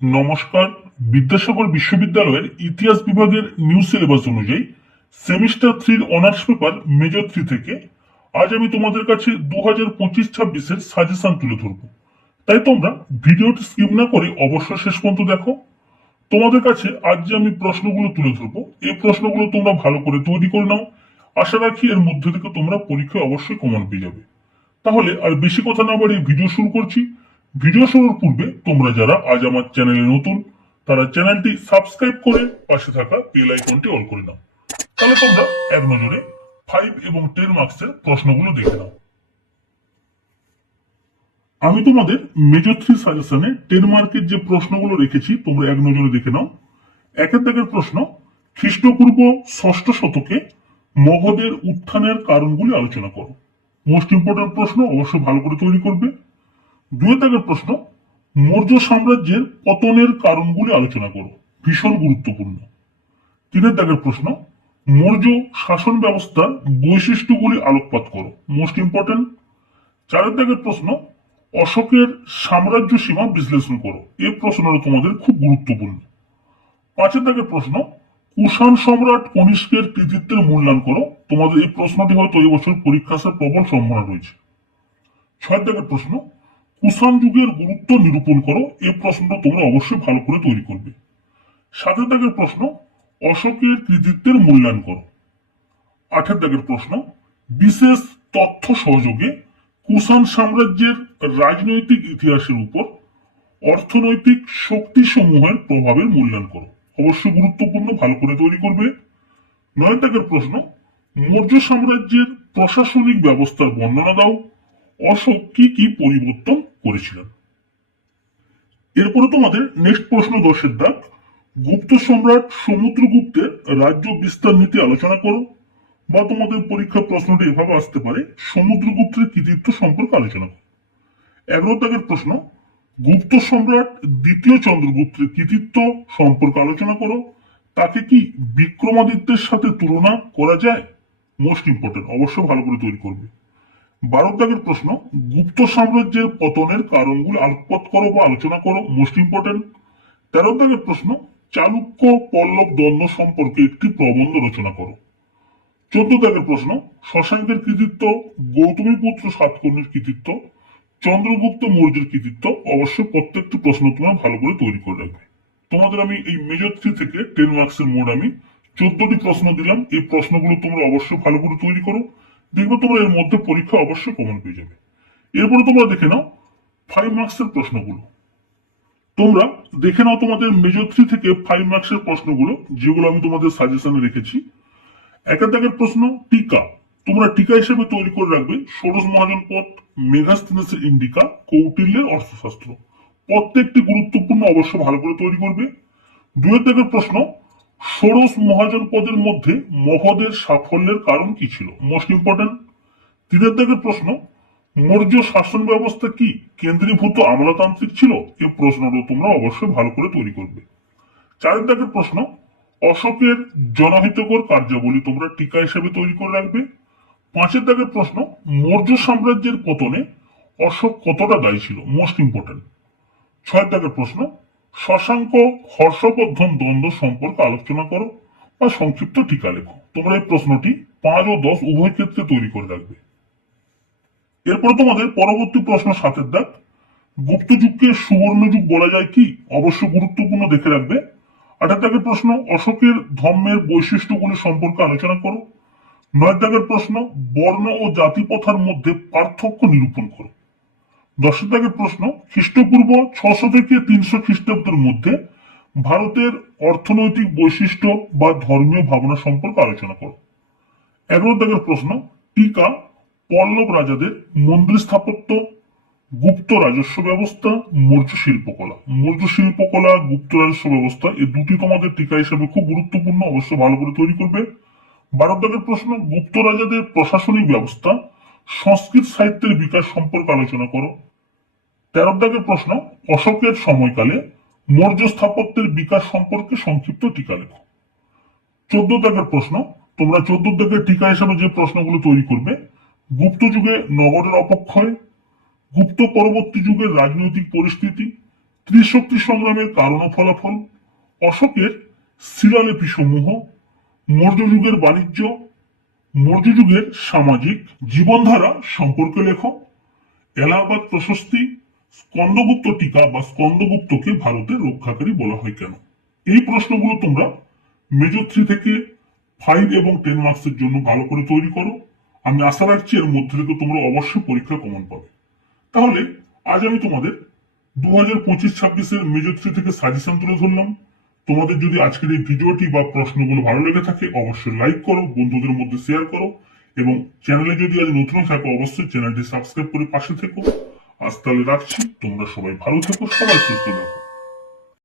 নমস্কার। বিদ্যাসাগর বিশ্ববিদ্যালয়ের ইতিহাস বিভাগের নিউ সিলেবাস অনুযায়ী সেমিস্টার 3 অনার্স পেপার মেজর 3 থেকে আজ আমি তোমাদের কাছে 2025-26 সাজেশন তুলে ধরব। তাই তোমরা ভিডিওটি স্কিপ না করে অবশ্যই শেষ পর্যন্ত দেখো। তোমাদের কাছে আজ যে আমি প্রশ্নগুলো তুলে ধরবো, এই প্রশ্নগুলো তোমরা ভালো করে তৈরি করে নাও। আশা রাখি এর মধ্যে থেকে তোমরা পরীক্ষায় অবশ্যই কমন পেয়ে যাবে। তাহলে আর বেশি কথা না বাড়িয়ে ভিডিও শুরু করছি। ভিডিও শুরুর পূর্বে তোমরা যারা আজ আমার চ্যানেলে নতুন, তারা চ্যানেলটি সাবস্ক্রাইব করে পাশে থাকা বেল আইকনটি অন করে নাও। তাহলে তোমরা এক নজরে 5 এবং 10 মার্কসের প্রশ্নগুলো দেখে নাও। আমি তোমাদের মেজর 3 সাজেশনে 10 মার্কের যে প্রশ্নগুলো রেখেছি তোমরা এক নজরে দেখে নাও। একের দাগের প্রশ্ন, খ্রিস্টপূর্ব 6ষ্ঠ শতকে মগধের উত্থানের কারণগুলি আলোচনা করো। মোস্ট ইম্পর্টেন্ট প্রশ্ন, অবশ্যই ভালো করে তৈরি করবে। দুই দাগের প্রশ্ন, মৌর্য সাম্রাজ্যের পতনের কারণগুলি আলোচনা করো। ভীষণ গুরুত্বপূর্ণ। 3 দাগের প্রশ্ন, মৌর্য শাসন ব্যবস্থার বৈশিষ্ট্যগুলি আলোকপাত করো। Most important. 4 দাগের প্রশ্ন, অশোকের সাম্রাজ্য সীমা বিশ্লেষণ করো। এই প্রশ্নটা তোমাদের খুব গুরুত্বপূর্ণ। 5 দাগের প্রশ্ন, কুষাণ সম্রাট কনিষ্কের কৃতিত্বের মূল্যায়ন করো। তোমাদের এই প্রশ্নটি হয়তো এই বছর পরীক্ষা আসার প্রবল সম্ভাবনা রয়েছে। 6 দাগের প্রশ্ন, কুষাণ যুগের গুরুত্ব নিরূপণ করো। এই প্রশ্নটা তোমরা অবশ্যই ভালো করে তৈরি করবে। 7 দাগের প্রশ্ন, অশোকের কৃতিত্বের মূল্যায়ন করো। 8 দাগের প্রশ্ন, বিশেষ তথ্য সহযোগে কুষাণ সাম্রাজ্যের রাজনৈতিক ইতিহাসের উপর অর্থনৈতিক শক্তি সমূহের প্রভাবের মূল্যায়ন করো। অবশ্যই গুরুত্বপূর্ণ, ভালো করে তৈরি করবে। 9 দাগের প্রশ্ন, মৌর্য সাম্রাজ্যের প্রশাসনিক ব্যবস্থার বর্ণনা দাও। অশোক কি কি পরিবর্তন করেছিলেন। এরপরে তোমাদের নেক্সট প্রশ্ন 10 দাগ, গুপ্ত সম্রাট সমুদ্রগুপ্তের রাজ্য বিস্তার নীতি আলোচনা করো। বা তোমাদের পরীক্ষা প্রশ্নটি এভাবে আসতে পারে, সমুদ্রগুপ্তের কৃতিত্ব সম্পর্কে আলোচনা করো। 11 দাগের প্রশ্ন, গুপ্ত সম্রাট দ্বিতীয় চন্দ্রগুপ্তের কৃতিত্ব সম্পর্কে আলোচনা করো। তাকে কি বিক্রমাদিত্যের সাথে তুলনা করা যায়। মোস্ট ইম্পর্টেন্ট, অবশ্যই ভালো করে তৈরি করবে। 12 দাগের প্রশ্ন, গুপ্ত সাম্রাজ্যের পতনের কারণগুলো আলোকপাত করো বা আলোচনা করো। Most important. 13 দাগের প্রশ্ন, চালুক্য পল্লব দ্বন্দ্ব সম্পর্কে একটি প্রবন্ধ রচনা করো। 14 দাগের প্রশ্ন, শশাঙ্কের কৃতিত্ব, গৌতমীপুত্র সাতকর্ণীর কৃতিত্ব, চন্দ্রগুপ্ত মৌর্যের কৃতিত্ব। অবশ্যই প্রত্যেকটি প্রশ্ন তোমরা ভালো করে তৈরি করে রাখবে। তোমাদের আমি এই মেজর 3 থেকে 10 মার্কসের মোট আমি 14টি প্রশ্ন দিলাম। এই প্রশ্নগুলো তোমরা অবশ্যই ভালো করে তৈরি করো। দেখবে তোমরা এর মধ্যে পরীক্ষা অবশ্যই কমন পেয়ে যাবে। এরপরে তোমরা দেখে নাও 5 মার্কসের প্রশ্নগুলো। তোমরা দেখে নাও তোমাদের মেজর 3 থেকে 5 মার্কসের প্রশ্নগুলো, যেগুলো আমি তোমাদের সাজেশনে রেখেছি। 1 দাগের প্রশ্ন, টিকা। তোমরা টিকা হিসেবে তৈরি করে রাখবে ষোড়শ মহাজন পথ, মেগাস্তিনাসের ইন্ডিকা, কৌটিল্যের অর্থশাস্ত্র। প্রত্যেকটি গুরুত্বপূর্ণ, অবশ্যই ভালো করে তৈরি করবে। 2 দাগের প্রশ্ন, ষোড়শ মহাজন পদের মধ্যে মগধের সাফল্যের কারণ কি ছিল। Most important. 3 দাগের প্রশ্ন, মৌর্য শাসন ব্যবস্থা কি কেন্দ্রীভূত আমলাতান্ত্রিক ছিল। এই প্রশ্নটা তোমরা অবশ্যই ভালো করে তৈরি করবে। 4 দাগের প্রশ্ন, অশোকের জনহিতকর কার্যাবলী তোমরা টিকা হিসেবে তৈরি করে রাখবে। 5 দাগের প্রশ্ন, মৌর্য সাম্রাজ্যের পতনে অশোক কতটা দায়ী ছিল। Most important. 6 দাগের প্রশ্ন, শশাঙ্ক হর্ষবর্ধন দ্বন্দ্ব সম্পর্কে আলোচনা করো বা সংক্ষিপ্ত টিকা লেখো। তোমরা এই প্রশ্নটি 5 ও 10 উভয় ক্ষেত্রে তৈরি করে রাখবে। এরপর তোমাদের পরবর্তী প্রশ্ন 7 দাগ, গুপ্ত যুগকে সুবর্ণ যুগ বলা যায় কি। অবশ্যই গুরুত্বপূর্ণ, দেখে রাখবে। 8 দাগের প্রশ্ন, অশোকের ধর্মের বৈশিষ্ট্যগুলি সম্পর্কে আলোচনা করো। 9 দাগের প্রশ্ন, বর্ণ ও জাতি প্রথার মধ্যে পার্থক্য নিরূপণ করো। 10 দাগের প্রশ্ন, খ্রিস্টপূর্ব 600 থেকে 300 খ্রিস্টাব্দের মধ্যে ভারতের অর্থনৈতিক বৈশিষ্ট্য বা ধর্মীয় ভাবনা সম্পর্কে আলোচনা করো। 11 দাগের প্রশ্ন, টিকা। পল্লব রাজাদের মন্দির স্থাপত্য, গুপ্ত রাজস্ব ব্যবস্থা, মৌর্য শিল্পকলা। মৌর্য শিল্পকলা, গুপ্ত রাজস্ব ব্যবস্থা, এই দুটি তোমাদের টিকা হিসেবে খুব গুরুত্বপূর্ণ, অবশ্যই ভালো করে তৈরি করবে। 12 দাগের প্রশ্ন, গুপ্ত রাজাদের প্রশাসনিক ব্যবস্থা, সংস্কৃত সাহিত্যের বিকাশ সম্পর্কে আলোচনা করো। 13 দাগের প্রশ্ন, অশোকের সময়কালে মৌর্য স্থাপত্যের বিকাশ সম্পর্কে সংক্ষিপ্ত টিকা লেখো। 14 দাগের প্রশ্ন, তোমরা 14 দাগের টিকা হিসেবে যে প্রশ্নগুলো তৈরি করবে, গুপ্ত যুগে নগরের অপক্ষয়, গুপ্ত পরবর্তী যুগের রাজনৈতিক পরিস্থিতি, ত্রিশক্তি সংগ্রামের কারণ ও ফলাফল, অশোকের শিলালিপি সমূহ, মৌর্য যুগের বাণিজ্য, মৌর্য যুগের সামাজিক জীবনধারা সম্পর্কে লেখো, এলাহাবাদ প্রশস্তি, স্কন্দগুপ্ত টিকা বা স্কন্দগুপ্তকে ভারতের রক্ষাকারী বলা হয় কেন। এই প্রশ্নগুলো তোমরা মেজর 3 থেকে 5 এবং 10 মার্কসের জন্য ভালো করে তৈরি করো। আমি আশা রাখছি এর মধ্যে থেকে তোমরা অবশ্যই পরীক্ষা কমন পাবে। তাহলে আজ আমি তোমাদের 2025-26 মেজর 3 থেকে সাজেশন তুলে ধরলাম। তোমাদের যদি আজকের এই ভিডিওটি বা প্রশ্নগুলো ভালো লেগে থাকে অবশ্যই লাইক করো, বন্ধুদের মধ্যে শেয়ার করো এবং চ্যানেলে যদি আজ নতুন থাকো অবশ্যই চ্যানেলটি সাবস্ক্রাইব করে পাশে থেকো। আজ তাহলে রাখছি, তোমরা সবাই ভালো থেকো, সবাই সুস্থ থাকো।